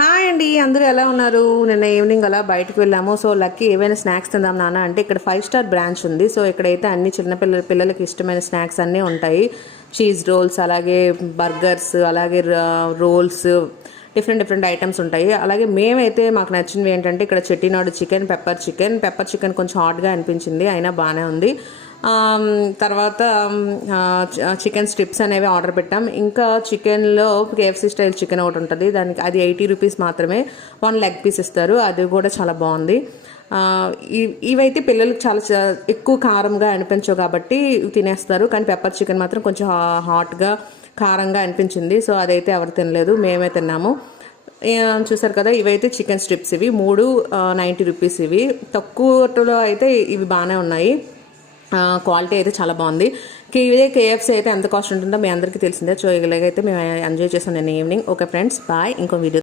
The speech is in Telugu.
హాయ్ అండి, అందరూ ఎలా ఉన్నారు? నిన్న ఈవినింగ్ అలా బయటకు వెళ్ళాము. సో లక్కీ ఏవైనా స్నాక్స్ తిందాం నాన్న అంటే ఇక్కడ 5 స్టార్ బ్రాంచ్ ఉంది. సో ఇక్కడైతే అన్ని పిల్లలకి ఇష్టమైన స్నాక్స్ అన్నీ ఉంటాయి. చీజ్ రోల్స్, అలాగే బర్గర్స్, అలాగే రోల్స్, డిఫరెంట్ ఐటమ్స్ ఉంటాయి. అలాగే మేమైతే మాకు నచ్చినవి ఏంటంటే ఇక్కడ చెట్టినాడు చికెన్, పెప్పర్ చికెన్ కొంచెం హాట్గా అనిపించింది, అయినా బాగానే ఉంది. తర్వాత చికెన్ స్ట్రిప్స్ అనేవి ఆర్డర్ పెట్టాం. ఇంకా చికెన్లో KFC స్టైల్ చికెన్ ఒకటి ఉంటుంది, దానికి అది 80 రూపీస్ మాత్రమే. 1 లెగ్ పీస్ ఇస్తారు, అది కూడా చాలా బాగుంది. ఇవైతే పిల్లలకు చాలా ఎక్కువ కారంగా అనిపించవు కాబట్టి తినేస్తారు, కానీ పెప్పర్ చికెన్ మాత్రం కొంచెం హాట్గా కారంగా అనిపించింది. సో అదైతే ఎవరు తినలేదు, మేమే తిన్నాము. చూసారు కదా, ఇవైతే చికెన్ స్ట్రిప్స్, ఇవి 3 90 రూపీస్. ఇవి తక్కువలో అయితే ఇవి బాగానే ఉన్నాయి, క్వాలిటీ అయితే చాలా బాగుంది. ఇదే KFC అయితే ఎంత కాస్ట్ ఉంటుందో మీ అందరికీ తెలిసిందే. సో ఇలాగైతే మేము ఎంజాయ్ చేసాం నేను ఈవినింగ్. Okay friends, bye. ఇంకో వీడియో